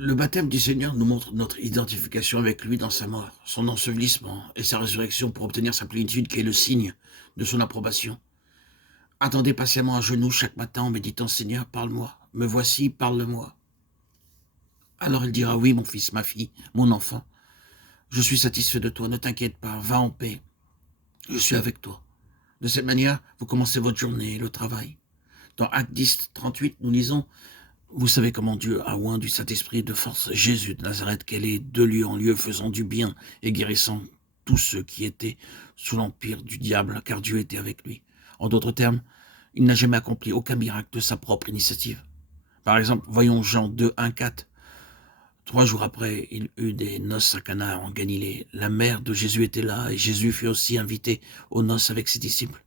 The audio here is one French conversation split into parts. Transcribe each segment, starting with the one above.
Le baptême du Seigneur nous montre notre identification avec lui dans sa mort, son ensevelissement et sa résurrection pour obtenir sa plénitude qui est le signe de son approbation. Attendez patiemment à genoux chaque matin en méditant: Seigneur, parle-moi, me voici, parle-moi. Alors il dira: oui, mon fils, ma fille, mon enfant, je suis satisfait de toi, ne t'inquiète pas, va en paix, je suis avec toi. De cette manière, vous commencez votre journée, le travail. Dans Actes 10, 38, nous lisons: vous savez comment Dieu a oint du Saint-Esprit de force Jésus de Nazareth, qu'elle est de lieu en lieu faisant du bien et guérissant tous ceux qui étaient sous l'empire du diable, car Dieu était avec lui. En d'autres termes, il n'a jamais accompli aucun miracle de sa propre initiative. Par exemple, voyons Jean 2, 1, 4. 3 jours après, il eut des noces à Cana en Galilée. La mère de Jésus était là, et Jésus fut aussi invité aux noces avec ses disciples.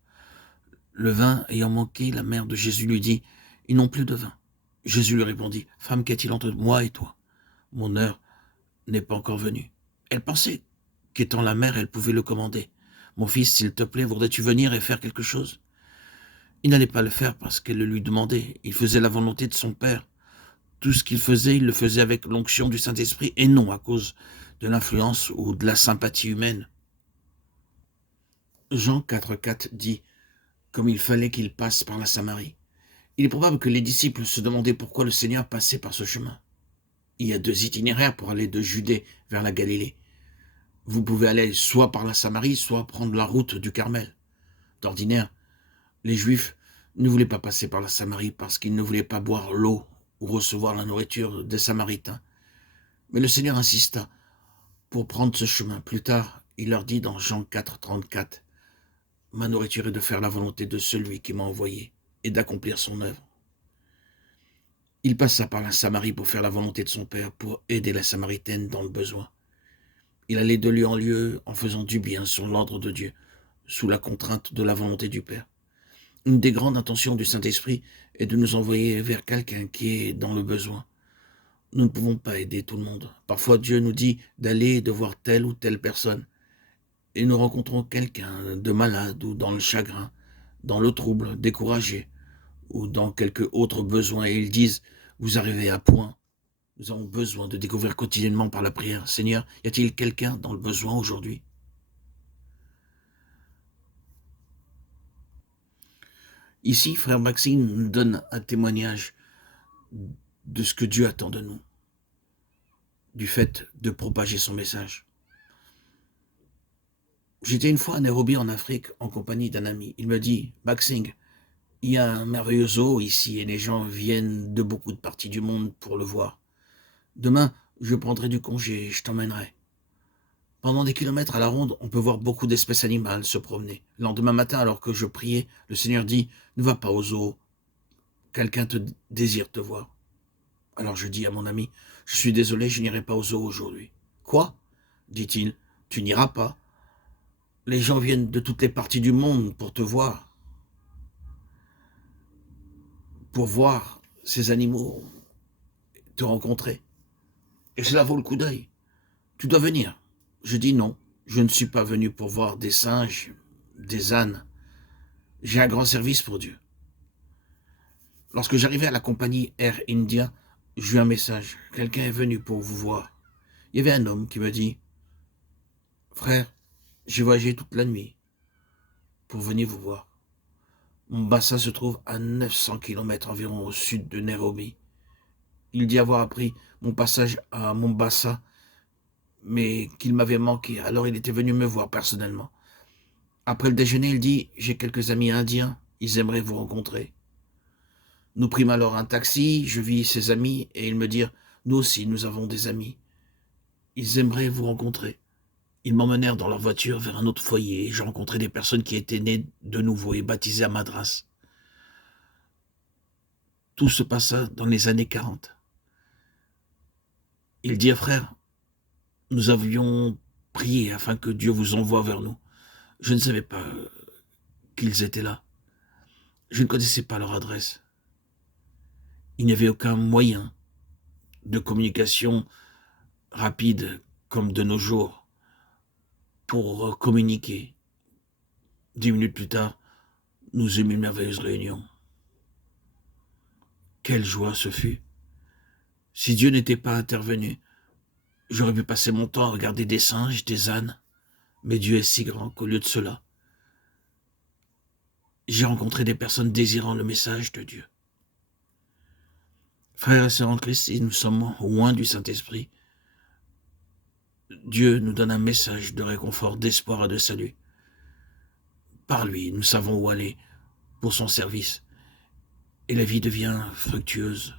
Le vin ayant manqué, la mère de Jésus lui dit: ils n'ont plus de vin. Jésus lui répondit: femme, qu'est-il entre moi et toi? Mon heure n'est pas encore venue. Elle pensait qu'étant la mère, elle pouvait le commander. Mon fils, s'il te plaît, voudrais-tu venir et faire quelque chose? Il n'allait pas le faire parce qu'elle le lui demandait. Il faisait la volonté de son Père. Tout ce qu'il faisait, il le faisait avec l'onction du Saint-Esprit et non à cause de l'influence ou de la sympathie humaine. Jean 4,4 dit: comme il fallait qu'il passe par la Samarie. Il est probable que les disciples se demandaient pourquoi le Seigneur passait par ce chemin. Il y a 2 itinéraires pour aller de Judée vers la Galilée. Vous pouvez aller soit par la Samarie, soit prendre la route du Carmel. D'ordinaire, les Juifs ne voulaient pas passer par la Samarie parce qu'ils ne voulaient pas boire l'eau ou recevoir la nourriture des Samaritains. Mais le Seigneur insista pour prendre ce chemin. Plus tard, il leur dit dans Jean 4, 34, « Ma nourriture est de faire la volonté de celui qui m'a envoyé et d'accomplir son œuvre. » Il passa par la Samarie pour faire la volonté de son Père, pour aider la Samaritaine dans le besoin. Il allait de lieu en lieu en faisant du bien sur l'ordre de Dieu, sous la contrainte de la volonté du Père. Une des grandes intentions du Saint-Esprit est de nous envoyer vers quelqu'un qui est dans le besoin. Nous ne pouvons pas aider tout le monde. Parfois, Dieu nous dit d'aller et de voir telle ou telle personne. Et nous rencontrons quelqu'un de malade ou dans le chagrin, dans le trouble, découragé, ou dans quelque autre besoin. Et ils disent: vous arrivez à point. Nous avons besoin de découvrir quotidiennement par la prière: Seigneur, y a-t-il quelqu'un dans le besoin aujourd'hui? Ici, frère Maxime nous donne un témoignage de ce que Dieu attend de nous, du fait de propager son message. J'étais une fois à Nairobi en Afrique en compagnie d'un ami. Il me dit: Maxing, il y a un merveilleux zoo ici et les gens viennent de beaucoup de parties du monde pour le voir. Demain, je prendrai du congé et je t'emmènerai. Pendant des kilomètres à la ronde, on peut voir beaucoup d'espèces animales se promener. Le lendemain matin, alors que je priais, le Seigneur dit: ne va pas au zoo, quelqu'un désire te voir. Alors je dis à mon ami: je suis désolé, je n'irai pas au zoo aujourd'hui. Quoi? Dit-il, tu n'iras pas? Les gens viennent de toutes les parties du monde pour te voir, pour voir ces animaux, te rencontrer. Et cela vaut le coup d'œil. Tu dois venir. Je dis non, je ne suis pas venu pour voir des singes, des ânes. J'ai un grand service pour Dieu. Lorsque j'arrivais à la compagnie Air India, j'eus un message. Quelqu'un est venu pour vous voir. Il y avait un homme qui me dit: frère, j'ai voyagé toute la nuit pour venir vous voir. Mombasa se trouve à 900 km environ au sud de Nairobi. Il dit avoir appris mon passage à Mombasa, mais qu'il m'avait manqué, alors il était venu me voir personnellement. Après le déjeuner, il dit: j'ai quelques amis indiens, ils aimeraient vous rencontrer. Nous prîmes alors un taxi, je vis ses amis, et ils me dirent: nous aussi, nous avons des amis. Ils aimeraient vous rencontrer. Ils m'emmenèrent dans leur voiture vers un autre foyer, et je rencontrai des personnes qui étaient nées de nouveau et baptisées à Madras. Tout se passa dans les années 40. Ils dirent: frère, nous avions prié afin que Dieu vous envoie vers nous. Je ne savais pas qu'ils étaient là. Je ne connaissais pas leur adresse. Il n'y avait aucun moyen de communication rapide comme de nos jours pour communiquer. 10 minutes plus tard, nous eûmes une merveilleuse réunion. Quelle joie ce fut! Si Dieu n'était pas intervenu, j'aurais pu passer mon temps à regarder des singes, des ânes, mais Dieu est si grand qu'au lieu de cela, j'ai rencontré des personnes désirant le message de Dieu. Frères et sœurs en Christ, si nous sommes loin du Saint-Esprit, Dieu nous donne un message de réconfort, d'espoir et de salut. Par lui, nous savons où aller pour son service, et la vie devient fructueuse,